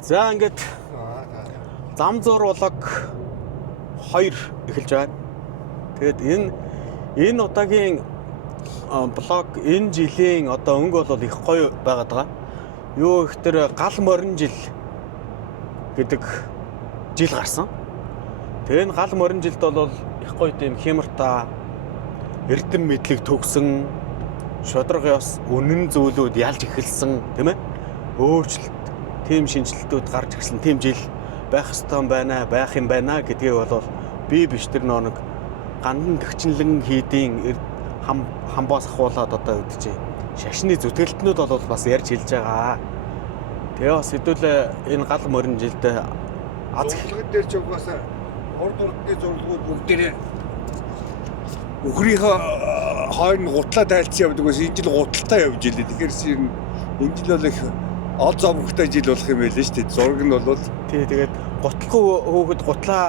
За ингээд зам зур блог 2 эхэлж байна. Тэгээд энэ удаагийн блог энэ жилийн одоо өнгө бол их гоё байгаад байгаа. Юу ихтер гал морин жил гэдэг жил гарсан. Тэгээ энэ гал морин жилд бол их гоё тийм хямрта эрдэм мэдлэг төгсөн шударга ёс үнэн зүйлүүд ялж эхэлсэн тийм ээ. Өөрчлөлт тийм шинжилтүүд гарч ирсэн тийм жил байх ёстой байна, байх юм байна гэдгийг бол би биш тэр нэг гандан төгчнлэн хийдийн хамбаас ахуулаад одоо үүдэж шашны зүтгэлтнүүд бол бас ярьж хэлж байгаа. Тэгээ бас хэдүүлээ энэ гал морин жилд аз хэлгэн дээр ч угаас урд урдны зургууд бүгдээрээ өхрийнхөө хойно гутлаа тайлцсан явдаг бас энэ жил гуталтаа явж илээ. Тэгэхээр энэ жил бол их ол зомгтой жил болох юм байлээ шүү дээ. Зураг нь бол тий тэгээд гутлахгүй хөөхд гутлаа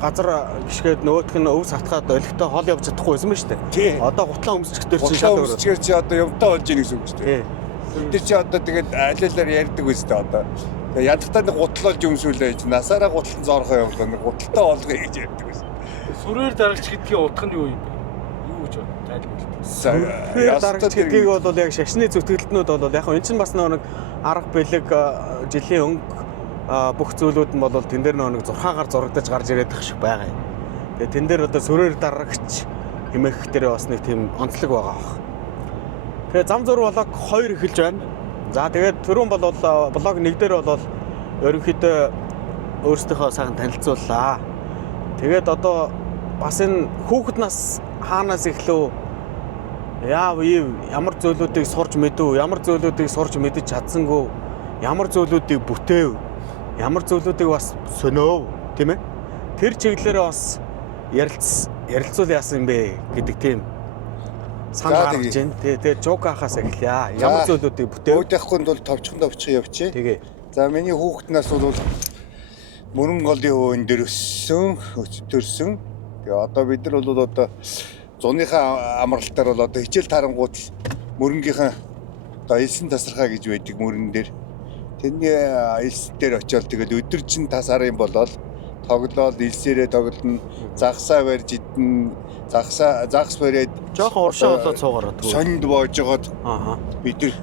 газар гიშгээд нөгөөх нь өвс хатгаад олигтой хол явж чадахгүй байсан ба шүү дээ. Одоо гутлаа өмсчгтэр чинь шал өөр. Өмсчгээр чи одоо юмтай болж ийн гэсэн үг шүү дээ. Тэр чи одоо тэгээд айлалаар ярьдаг үстэй одоо. Ядтаа нэг гутлалж өмсүүлээ гэж насаараа гутлан зорхоо явуулаа нэг гуталтай болгоё гэж ярьдаг байсан. Сүрээр дарагч гэдгийн утга нь юу юм бэ? Юу гэж тайлбарлав? Сүрээр дарагч гэдгийг бол яг шашны зүтгэлтнүүд бол яг энэ чинь бас нэг арга бэлэг жилийн өнгө бүх зүйлүүд нь бол тэн дээр нэг зурхаагаар зурагдаж гарч ирээд их шиг байгаа юм. Тэгээ тэн дээр одоо сүрээр дарагч хэмээх дээр бас нэг тийм онцлог байгаа бах. Тэгээ зам зур блог 2 эхэлж байна. За тэгээд түрүүн бол блог 1 дээр бол ерөнхийдөө өөрсдийнхөө сайхан танилцууллаа. Тэгээд одоо бас энэ хүүхэд нас хаанаас эхлэв? Яав ямар зүйлүүдийг сурч мэдв? Ямар зүйлүүдийг сурч мэдэж чадсангүй? Ямар зүйлүүдийг бүтээв? Ямар зүйлүүдийг бас сөнөөв, тийм ээ? Тэр чиглэлээр бас ярилцуул яасан юм бэ гэдэг тийм санаа гарч байна. Тэгээд жог ахаас эхлэе. Ямар зүйлүүдийг бүтээв? Өөдөөхгүй бол товчхон явчих. Тэгээ. За миний хүүхэд нас бол мөрөн голын хөвөн дээр өссөн. Тэгээ одоо бид нар бол одоо зуныхаа амралтаар бол одоо хичээл тарангууд мөрөнгийнхаа одоо элсэн тасархаа гэж байдаг мөрөн дээр. Тэрний элс дээр очиод тэгэл өдөр чин тас арын болоод тоглоод элсээрээ тоглоно. Загсаа барьж идэн, загс бариад жоохон уршаа болоод цуугараа тэгвэл. Сонд боож жоод бид нар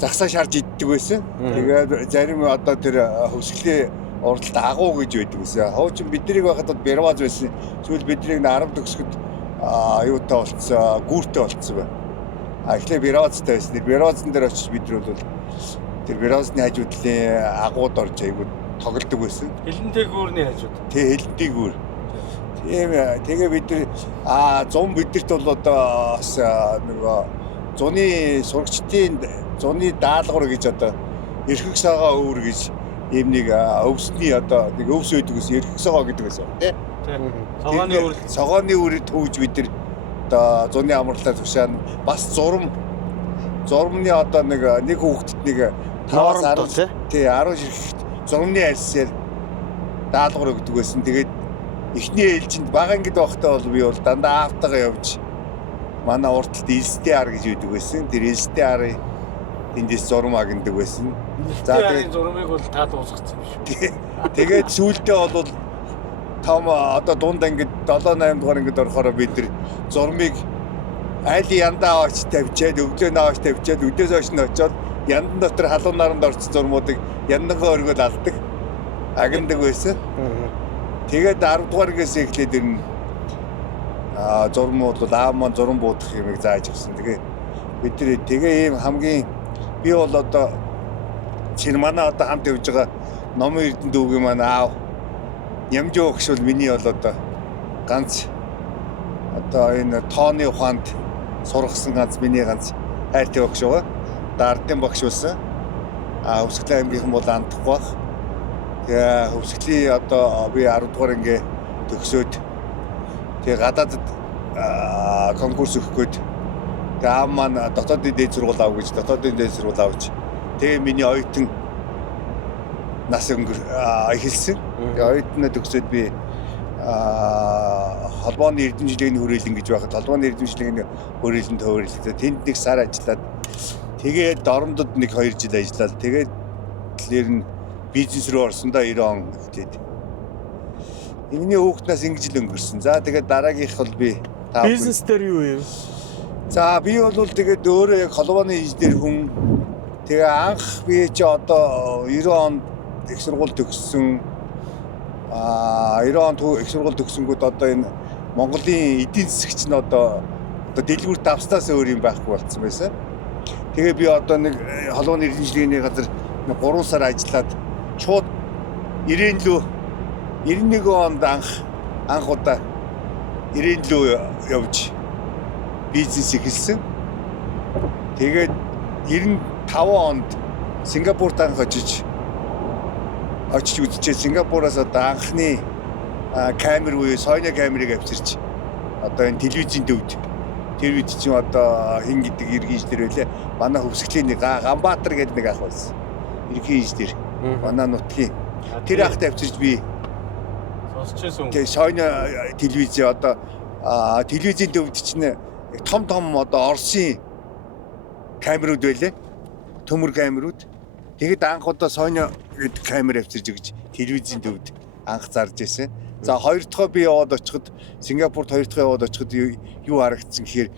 загсаа шарж иддэг байсан. Тэгээд зарим одоо тэр хөвсглийн уралд агуу гэж байдаг байсан. Хуучин биднийг байхад бэрваз байсан. Сүүл биднийг 10 төгсгөд юутай болцсон, гүүртэй болцсон бай. Эхлээ бэрвазтай байсан. Бэрвазн дээр очиж бид нар бол тэр бэрвазны хажуудлын агууд орж айгуу тоглодог байсан. Хилэнтэй гүүрний хажууд. Тэг хилэнтэй гүүр. Тийм тэгээ бид нар зун бидэрт бол одоо бас нөгөө зуны сурагчдын зуны даалгавар гэж одоо эрхэг сагаа өвөр гэж ийм нэг өвсний одоо нэг өвс өгдөг гэсэн эрхэг сагаа гэдэг байсан тий. Согооны үрийг төвж бид нар одоо зуны амралтаа тушаана бас зурмны одоо нэг хүүхдэд нэг 5-10 тий 10 ширхэгт зурмны арьсаар даалгавар өгдөг байсан. Тэгээд эхний ээлжинд бага ангид байхдаа бол би бол дандаа автагаа явж манай урталт элстэй ар гэж үүдэг байсан. Тэр элстэй арын эндээс зурмаа гиндэг байсан. За тэгээд зурмыг бол та дуусгацсан юм шүү. Тэгээд сүүлдээ бол том одоо дунд ангид 7-8 дугаар ангид орохоор бид нар зурмыг айлын яндаа авч тавьчаад өглөө наваач тавьчаад өдөөс хойш нь очиод яндан дотор халуун наранд орсон зурмуудыг яндангаа өргөөл алдаг агиндаг байсан. Тэгээд 10 дугаар ангиас эхлээд ер нь зурмууд бол аав маань зурм буудах юмыг зааж өгсөн. Бид нар тэгээ ийм хамгийн би бол одоо чинь манай одоо хамт явж байгаа номын эрдэнэ дүүгийн маань аав Нямжоо өгш бол миний бол одоо ганц одоо энэ тооны ухаанд сургасан ганц миний ганц хайртай багш байгаа. Ардын багш болсон. Хөвсгөл аймгийнхан бол андахгүй баг. Тэгээ хөвсгөлийн одоо би 10 дугаар ингээ төгсөөд тэгээ гадаадд конкурс өгөх гээд тэгээ аав маань дотоодын дээд сургууль ав гэж дотоодын дээд сургууль авч тэгээ миний оюутан нас эхэлсэн. Тэгээ оюутнаа төгсөөд би холбооны эрдэмжлэгийн хүрээлэн гэж байхад холбооны эрдэмжлэгийн хүрээлэнд төвөрлөлтэй тэнд нэг сар ажиллаад Тэгээд орондод 1-2 жил ажиллаад тэгээд тэр нь бизнес рүү орсондоо 90 он эхлээд. Миний хүүхднээс ингэж л өнгөрсөн. За тэгээд дараагийнх бол би Бизнес дээр юу юм? За би бол тэгээд өөрөө яг холбооны инженер хүн. Тэгээ анх би чи одоо 90 онд их сургууль төгссөн. 90 онд их сургууль төгсөнгүүд одоо энэ Монголын эдийн засагч нь одоо дэлгүүрт авснаас өөр юм байхгүй болсон байсан. Тэгээ би одоо нэг холбооны инженерийн газар 3 сар ажиллаад шууд 90 лөө 91 онд анх удаа 90 лөө явж бизнес эхэлсэн. Тэгээд 95 онд Сингапурт анх очиж үзчихээ. Сингапураас одоо анхны камер буюу Sony камерыг авчирч одоо энэ телевизийн төвд тэр үед чинь одоо хин гэдэг иргэн инженер байлаа. Манай хөвсгөлийн нэг Ганбаатар гэдэг нэг ах байсан. Иргэн инженер. Манай нутгийн тэр ахт авчирч би сонсчихсон. Тэгээ Sony телевиз одоо телевизийн төвд чинь том одоо Оросын камерууд байлаа. Төмөр камерууд. Тэгэд анх удаа Sony гэдэг камер авчирж өгч телевизийн төвд анх зарж ирсэн. За хоёр дахь би яваад очиход Сингапурт хоёр дахь яваад очиход юу харагдсан гэхээр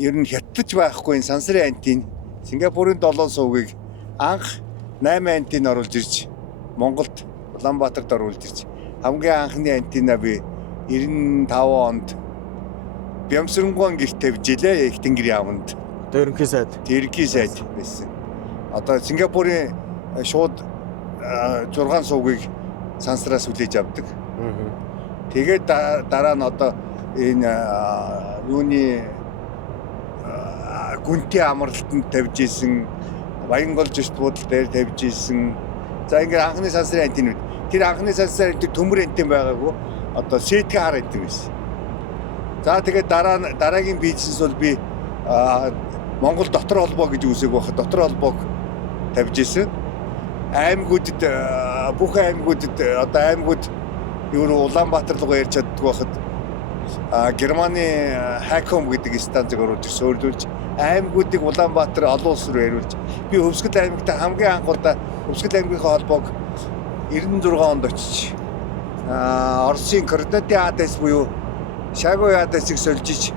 ер нь хятадч байхгүй энэ сансрын антин Сингапурын 7 сувгийг анх 8 антин оруулж ирж Монголд Улаанбаатарт оруулж ирж хамгийн анхны антина би 95 онд Бямсрангуан гэрт тавьж илээ их тэнгэрийн аманд. Ерөнхий сайд. Ерөнхий сайд байсан. Одоо Сингапурын шууд 6 сувгийг сансраас хүлээж авдаг. Тэгээд дараа нь одоо энэ юуны гүнтийн амралтанд тавьж исэн, Баянгол жишт буудал дээр тавьж исэн. За ингээд анхны сансрын антинууд. Тэр анхны сансрын антин төмөр антин байгаагүй. Одоо сэтгэ хар антин байсан. За тэгээд дараагийн бизнес бол би Монгол дотор холбоо гэж үсэг байхад дотор холбоог тавьж исэн. Аймагуудад бүх аймагуудад одоо аймагуд юу Улаанбаатар руу ярьж чаддаг байхад Германы Хаком гэдэг станцыг оруулж сөрлүүлж аймагуудыг Улаанбаатар олон улс руу яриулж би Хөвсгөл аймагтай хамгийн анх удаа Хөвсгөл аймгийнхаа холбоог 96 онд очиж Оросын координатын АДС буюу Шагой АДС-ыг сольжиж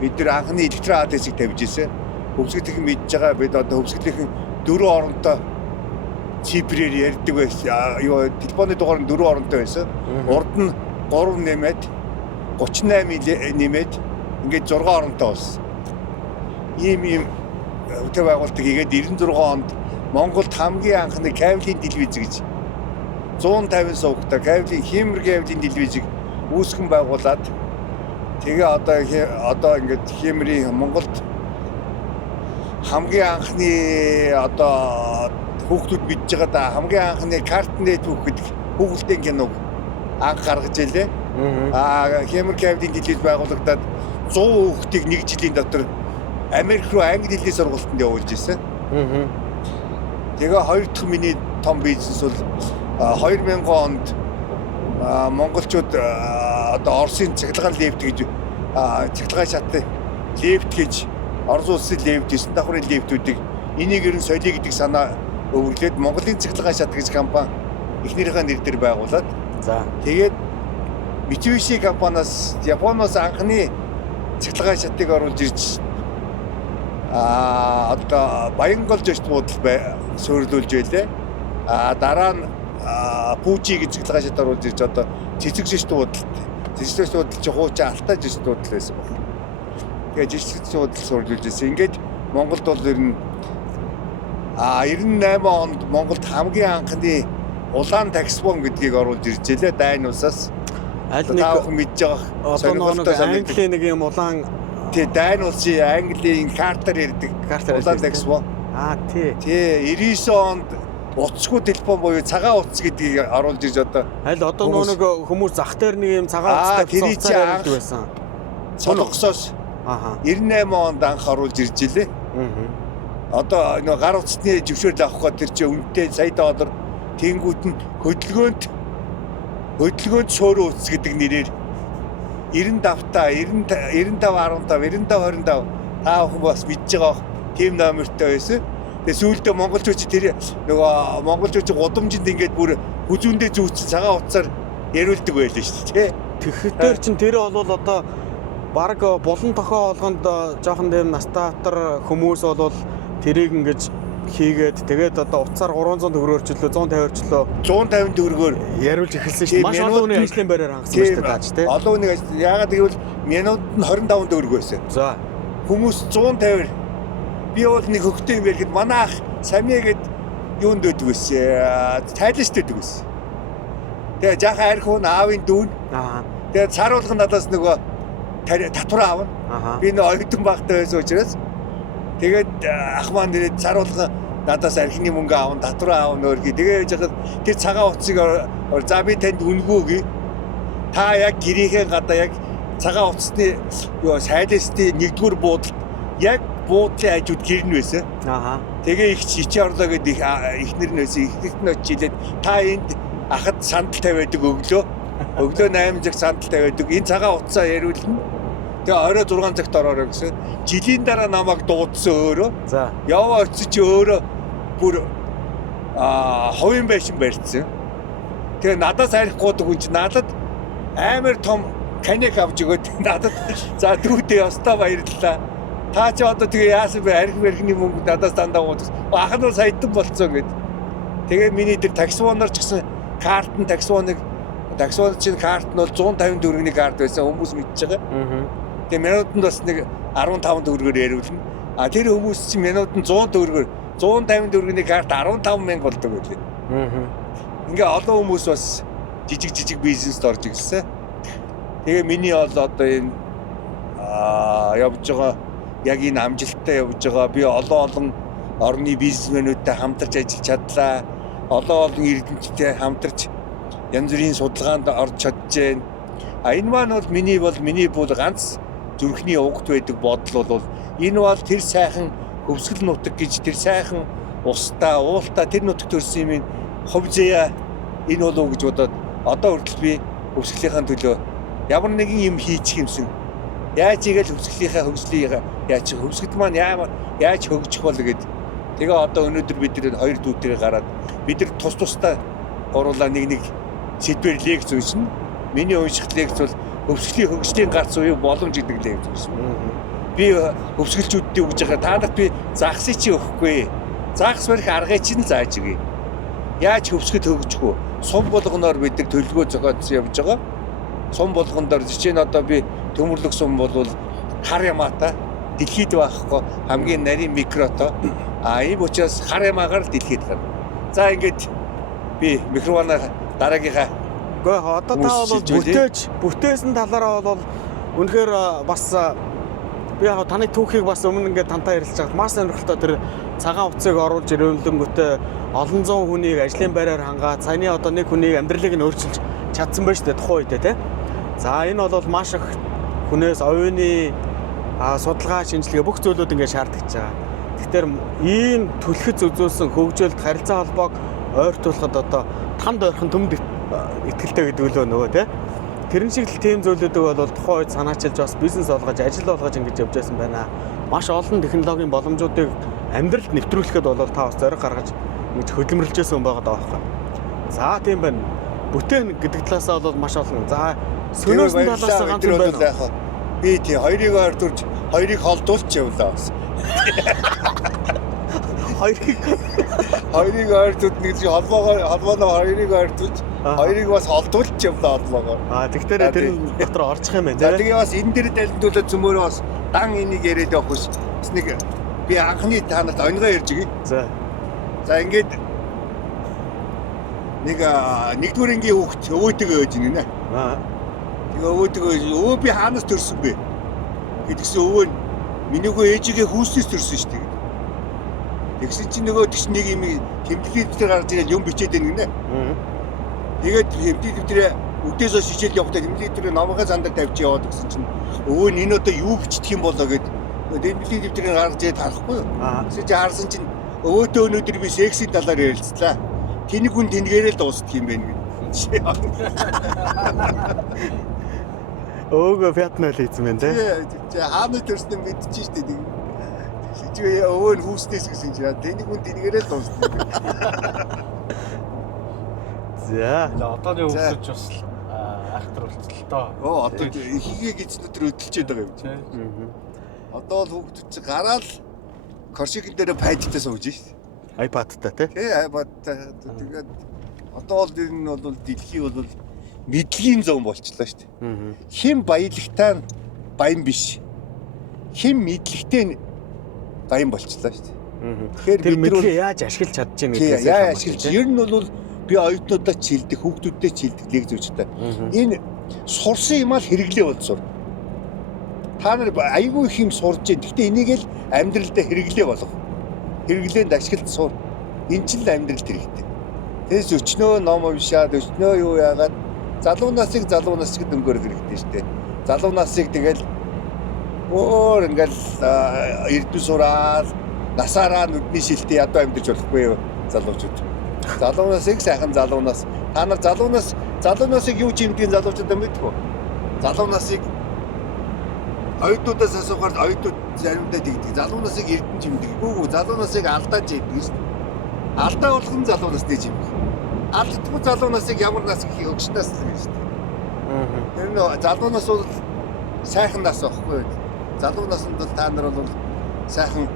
бид нар анхны электрон АДС-ыг тавьж ирсэн. Хөвсгөлийнхэн мэдж байгаа бид одоо Хөвсгөлийнхэн 4 оронтой цифрээр ярьдаг байсан. Юу телефоны дугаар нь 4 оронтой байсан. Урд нь 3 нэмээд 38 нэмээд ингээд 6 оронтой болсон. Ийм хөтө байгуулалтыг хийгээд 96 онд Монголд хамгийн анхны кабелийн телевиз гэж 150 сувгтай кабелийн химэр кабелийн телевизийг үүсгэн байгуулад тэгээ одоо ингээд химэрийн Монголд хамгийн анхны одоо хүүхдүүд мэдж байгаа хамгийн анхны Cartoon Network гэдэг хүүхдийн киног анх гаргаж илээ. Хэмэр кабелийн телевиз байгуулагдаад 100 хүүхдийг нэг жилийн дотор Америк руу англи хэлний сургалтанд явуулж ирсэн. Тэгээ хоёр дахь миний том бизнес бол 2000 онд монголчууд одоо Оросын цахилгаан лифт гэж цахилгаан шат лифт гэж Орос улсын лифт 9 давхрын лифтүүдийг энийг ер нь солио гэдэг санаа өвөрлөөд Монголын цахилгаан шат гэж компани эхнэрийнхээ нэр дээр байгуулад за тэгээд Mitsubishi компаниас Японоос анхны цахилгаан шатыг оруулж ирж одоо Баянгол жишт буудал суйрлуулж байлаа. Дараа нь Fuji гэж цахилгаан шат оруулж ирж одоо цэцэг жишт буудал. Цэцэг жишт буудал чи хуучин алтай жишт буудал байсан байна. Тэгээд жишт буудал суйрлуулж ирсэн. Ингээд Монголд бол ер нь 98 онд Монголд хамгийн анхны улаан таксибон гэдгийг оруулж ирж байлаа Дайн улсаас. аль нэг мэдж байгаа сонирхолтой Английн нэг юм улаан тий Дайн улсын Английн Картер ярьдаг улаан таксибон. Тий. 99 онд утасгүй телефон буюу цагаан утас гэдгийг оруулж ирж одоо аль одоо нэг хүмүүс зах дээр нэг юм цагаан утастай утас байсан. Солонгосоос 98 онд анх оруулж ирж илээ. Одоо нэг гар утасны зөвшөөрөл авах гоо тэр чинь үнэтэй сая доллар тэнгуут нь хөдөлгөөнт суурин утас гэдэг нэрээр 95 15 95 25 та бүхэн бас мэдж байгаа. Тим номертой байсан. Тэгээ сүүлдээ монголчууд тэр нөгөө монголчууд гудамжинд ингээд бүр хүзүүндээ зүүцсэн цагаан утсаар яриулдаг байлаа шүү дээ. Тэгэхээр чин тэр бол одоо баг булан тохио олгонд жоохон дэм настаатар хүмүүс бол тэрийг ингэж хийгээд тэгээд одоо утсаар 300 төгрөөр ч лөө 150 ч лөө 150 төгрөгөөр яриулж эхэлсэн шүү дээ. Маш олон хүний ажлын байраар хангасан байна шүү дээ тааж тий. Олон хүний ажил яагаад гэвэл минут нь 25 төгрөг байсан. За. Хүмүүс 150 би бол нэг хөвгтэй юм яргэд манай ах самьягээд юунд дөдөг байсан. Тайлан штэдэг байсан. Тэгээ жаахан арх хүн аавын дүүн. Аа. Тэгээ цар болгон надаас нөгөө татвар аавна. Аа. Би нэг оюутан багтай байсан учраас тэгээд ах маань нэрээд цар болгон надаас архины мөнгө аавна, татвар аавна өөргий. Тэгээ яж хахад тэр цагаан утсыг за би танд үнгүүгээ. Та яг гэрийнхээ гадаа яг цагаан утасны юу сайлсны нэгдүгээр буудалд яг буудлын хажууд гэрн байсан. Аа. Тэгээ их чичи орлоо гэдэг ихнэр нь байсан. Ихнэрт нь очиж хэлээд та энд ахад сандал тавиадаг өглөө. Өглөө 8 цагт сандал тавиадаг. Энэ цагаан утсаа яриулна. Тэгээ орой 6 цагт ороорой гэсэн. Жилийн дараа намайг дуудсан өөрөө. За. Яваа очиж өөрөө бүр хувийн байшин барьцсан. Тэгээ надаас арихгүйдэг хүн чинь надад амар том коньяк авч өгөөд надад за дүүдээ ёстой баярлалаа. Та ч одоо тэгээ яасан бэ арх мэрхний мөнгө надаас дандаа уудаг. Ах нь саядан болцсон гэд. Тэгээ миний тэр таксоноор ч гэсэн карт нь таксон чинь карт нь бол 150 төгрөгийн карт байсан хүмүүс мэдчихэж байгаа. Аа. Тэгээ минутанд бас нэг 15 төгрөгөөр яриулна. А тэр хүмүүс чинь минутанд 100 төгрөгөөр 150 төгрөгийн карт 15,000 болдог байлээ. Аа. Ингээ олон хүмүүс бас жижиг бизнест орж ирсэн. Тэгээ миний бол одоо энэ явж байгаа яг энэ амжилттай явж байгаа. Би олон орны бизнесмэнүүдтэй хамтарч ажиллаж чадлаа. Олон эрдэмтдтэй хамтарч янз бүрийн судалгаанд орж чадж байна. А энэ маань бол миний бол ганц зүрхний угт байдаг бодол бол энэ бол тэр сайхан хөвсгөл нутаг гэж тэр сайхан устаа, уултаа тэр нутагт төрсэн юм хувь заяа энэ болов гэж бодоод одоо хүртэл би хөвсгөлийнхаа төлөө ямар нэгэн юм хийчих юмсан. Яаж игээл хөвсгөлийнхаа хөвслийг яаж хөвсгөд маань яаж хөгжих бол гэд. Тэгээ одоо өнөөдөр бид нэр хоёр дүүтэрээ гараад бид нар тусдаа гурлаа нэг сэдвэр лекц уншина. Миний унших лекц бол хөвсгөлийн гарц уу боломж гэдэг лекц уншина. Би хөвсгөлчүүдтэй өгж байгаа та нарт би загсыг чи өгөхгүй. Загс барих аргыг чинь зааж өгье. Яаж хөвсгөд хөгжих вэ? Сум болгоноор бид нар төлөвлөгөө зохиодсон явж байгаа. Сум болгондор жишээ нь одоо би төмөрлөг сум бол хар ямаатай дэлхийд байхгүй хамгийн нарийн микротой. Ийм учраас хар ямаагаар дэлхийд гарна. За ингээд би микрофоноо дараагийнхаа Гэхдээ одоо та бол бүтээсэн талаараа бол үнэхээр бас би яг таны түүхийг бас өмнө ингээд тантай ярилцж байгаад маш сонирхолтой тэр цагаан утсыг оруулж ирүүлэнгүүтээ олон зуун хүнийг ажлын байраар хангаад саяны одоо нэг хүнийг амьдралыг нь өөрчилж чадсан байж тээ тухайн үедээ тий. За энэ бол маш их хүнээс оюуны судалгаа шинжилгээ бүх зүйлүүд ингээд шаардлагач байгаа. Тэгэхээр ийм түлхэц үзүүлсэн хөгжөөлт харилцаа холбоог ойртуулахад одоо танд ойрхон төмд итгэлтэй гэдэг л нөгөө тий. Тэрэн шиг л тийм зүйлүүдийг бол тухайн үед санаачилж бас бизнес олгож, ажил олгож ингэж явж байсан байна. Маш олон технологийн боломжуудыг амьдралд нэвтрүүлэхэд бол та бас зориг гаргаж ингэж хөдөлмөрлж байсан хүн байгаа даа байхгүй. За тийм байна. Бүтээн гэдэг талаасаа бол маш олон. За сөнөөсөн талаас ганц юм байна. Би тий хоёрыг ойртуулж, хоёрыг холдуулж явлаа бас. Хоёрыг ойртуулж нэг чи холбооноо хоёрыг ойртуулж, хоёрыг бас холдуулж явлаа холбоогоо. Тэгэхээр тэр дотор орчих юм байна. За тэгээ бас энэ дээр дэлгдүүлээд зөмөрөө бас дан энийг яриад явах биш. Бас нэг би анхны та нарт өнгөө ярьж өгье. За ингээд нэгдүгээр ангийн хүүхд өвөөтэйгээ өөж гинэ. Тэгээ өвөө би хаанаас төрсөн бэ? Гэдгсэн өвөө минийгөө ээжигээ хүүснээс төрсөн шүү дээ. Тэгсэн чинь нөгөө тийш нэг юм тэмдэглэлийн дээр гарч ирэл юм бичээд байна гинэ. Тэгээд тэмдэглэлийн дээр өдөөс хойш хичээл явахдаа тэмдэглэлийн дээр намайгаа зандаа тавьж яваад гэсэн чинь өвөө нь энэ одоо юу бичдэг юм болоо гэд тэмдэглэлийн дээр гарч ирээд харахгүй юу? Тэгсэн чинь харсан чинь өвөөтэй өнөөдөр би сексийн талаар ярилцлаа. Тэнийг хүн тэнгэрэл дуусдаг юм байна гэд. Өөгөө фятнал хийсэн байна тий. Хааны төрсөн мэдчихэж штэ. Шижээ өвөө нь хүүснээс гэсэн чинь тэнийг хүн тэнэгээрээ л дуусна. За. Одооний хөвгөж бас айхтар болцлоо. Одоо ихийгээ гизнүүд төр өдөлчээд байгаа юм чинь. Одоо л хүүхдүүд чи гараал коршигэн дээр пайдтай сууж шít. iPad-тай тий. Тий iPad-тай. Тэгээд одоо л энэ бол дэлхий бол мэдлэгийн зам болчихлоо шít. Хэн баялагтай баян биш. Хэн мэдлэгтэй баян болчихлоо шít. Тэгэхээр тэр мэдлэгээ яаж ашиглаж чадж байгаа гэдгээс яаж ашиглаж. Ер нь бол би оюутнуудаа чилдэг, хүүхдүүдтэй чилдэг лэг зүйчтэй. Энэ сурсан юм аа хэрэглээ болцоо. Та нар айгүй их юм сурж дээ. Гэхдээ энийг л амьдралдаа хэрэглээ болгох. Хэрэглээнд ашиглаж сур. Энэ ч л амьдралд хэрэгтэй. Тэс өчнөө ном уншаад өчнөө юу яагаад залуу насыг дөнгөөр хэрэгтэй шүү дээ. Залуу насыг тэгэл өөр ингээл эрдэнэ сураад насаараа нүдний шилтээ ядуу амьдэрч болохгүй юу залуучууд. Залуу насыг сайхан залуу нас. Та нар залуу насыг юу ч юмдгийн залуучууд юм мэдгүй. Залуу насыг оюутнуудаас асуухаар оюутнууд заримдаа тэгдэг. Залуу насыг эрдэнэ чимдэг. Гүү залуу насыг алдааж яддаг шүү дээ. Алдаа болох нь залуу насны чимдэг. Алддаггүй залуу насыг ямар нас гэх өгчнээс л гэж шүү дээ. Тэр нөө залуу нас бол сайхан нас байхгүй. Залуу наснд бол та нар бол сайхан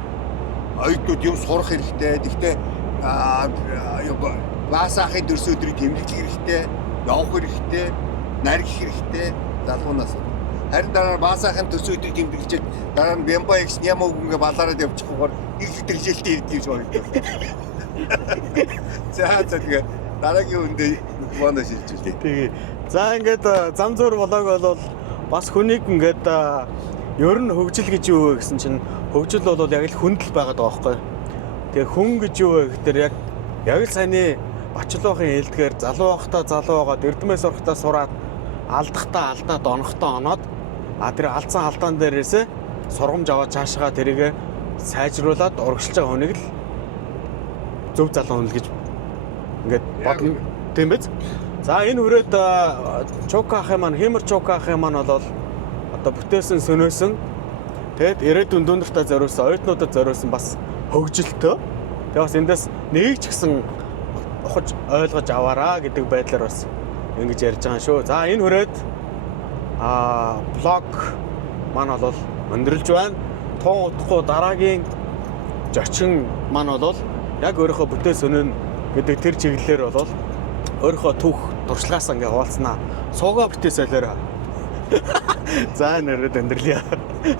оюутнууд юм сурах хэрэгтэй. Гэхдээ баасаахын дөрс өдрийг тэмдэглэх хэрэгтэй, явах хэрэгтэй, наргих хэрэгтэй залуу нас. Харин дараа нь баасаахын дөрс өдрийг тэмдэглэж дараа нь бямба X няма үг ингээ балаараад явчихгүйгээр их хэтгэлжэлтэй ирдэг юм шиг байна. За тэгээ дараагийн үндэ мөн шилжүүлээ. Тэгээ. За ингээд зам зуур болоог бол бас хүнийг ингээд ер нь хөгжил гэж юу вэ гэсэн чинь хөгжил бол яг л хүндэл байгаад байгаа байхгүй. Тэгээ хүн гэж юу вэ гэхээр яг л саяны Бачлуухийн хэлдгээр залуу байхдаа залуу байгаад эрдэмээс орохдоо сураад алдахдаа алдаад онохдоо оноод тэр алдсан алдаан дээрээсээ сургамж аваад цаашгаа тэрийгэ сайжруулад урагшилж байгаа хүнийг л зөв залуу хүн л гэж ингээд бодно тийм биз? За энэ хүрээд Чука ахын маань Хэмэр Чука ахын маань бол одоо бүтээсэн сөнөөсөн тэгэд ирээдүйн дүндэртэ зориулсан оюутнуудад зориулсан бас хөгжилтөө. Тэгээ бас эндээс нэг ч гэсэн ухаж ойлгож аваараа гэдэг байдлаар бас ингэж ярьж байгаа шүү. За энэ хүрээд блог маань бол өндөрлж байна. Тун удахгүй дараагийн зочин маань бол яг өөрийнхөө бүтээл сөнөн гэдэг тэр чиглэлээр бол өөрийнхөө түүх туршлагаас ингээ хуваалцсанаа. Суугаа бүтээ солиороо. За нэрээд өндөрлөе.